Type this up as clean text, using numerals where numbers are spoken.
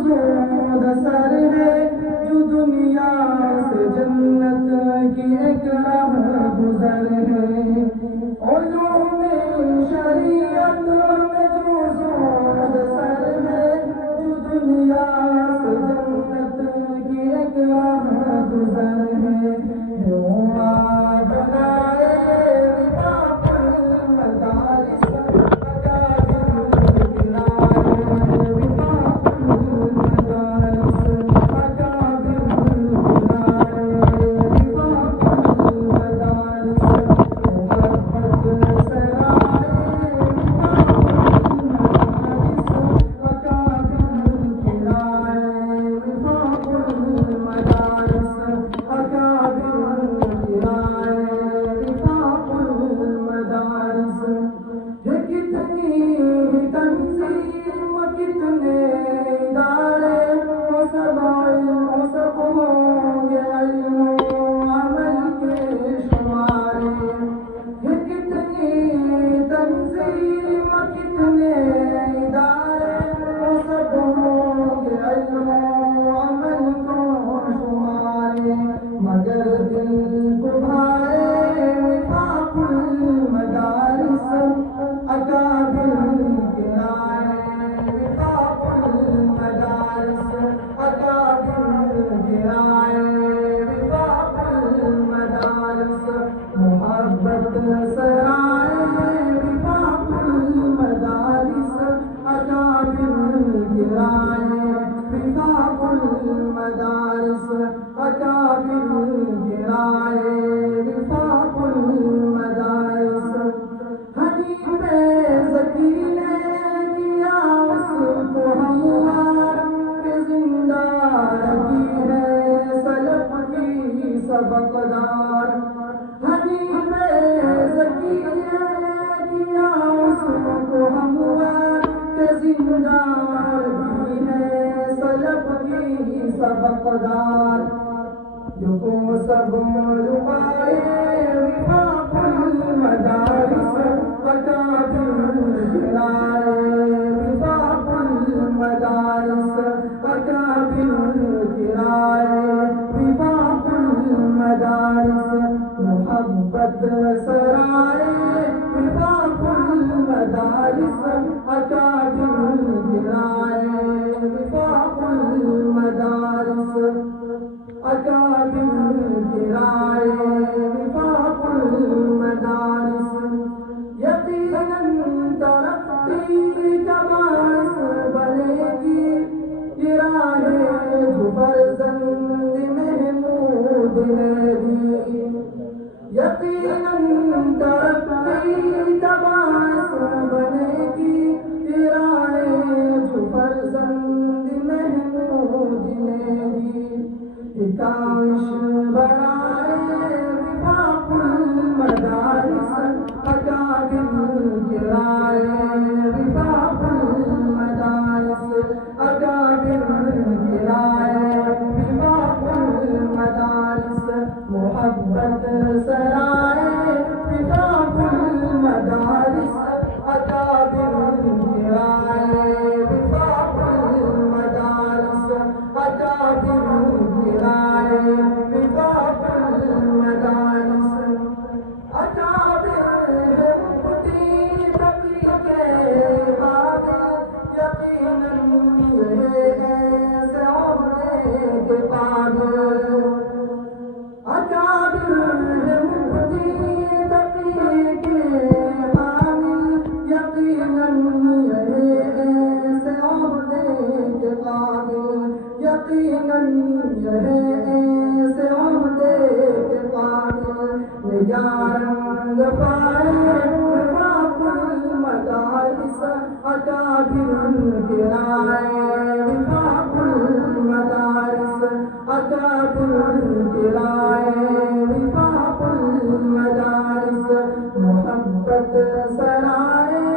افزود سر ہے جو دنیا سے جنت کی ایک راہ گزر ہے، علوم شریعت میں جو افزود سر ہے جو دنیا سے جنت کی ایک راہ گزر ہے، سبقدار جو سب لقائے وفاق المدارس اکابر گرائے وفاق المدارس اکابر گرائے وفاق المدارس محبت سرائے وفاق المدارس اکابر گرائے وفاق المدارس اکابر گرائے وفاق المدارس یقیناً ترقی کا باعث بنے گی یہ راہ جو فرزند محمود نے دی، یقیناً ترقی کا باعث بنے گی یہ راہ جو فرزند محمود نے دی، کاش بنائے وفاق المدارس اکابر گرائے وفاق المدارس اکابر گرائے وفاق المدارس محبت سرائے وفاق المدارس اکابر گرائے وفاق المدارس اکابر گرائے وفاق المدارس اکابر مفتی تقی کے قابل یقیناً یہ ایسے عہدے کے قابل، اکابر مفتی تقی کے قابل یقیناً یہ ایسے عہدے کے قابل، یقیناً یہ ایسے عہدے کے قابل، نگارنگ پائے وفاق المدارس اکابر گرائے وفاق المدارس اکابر گرائے وفاق المدارس محبت سرائے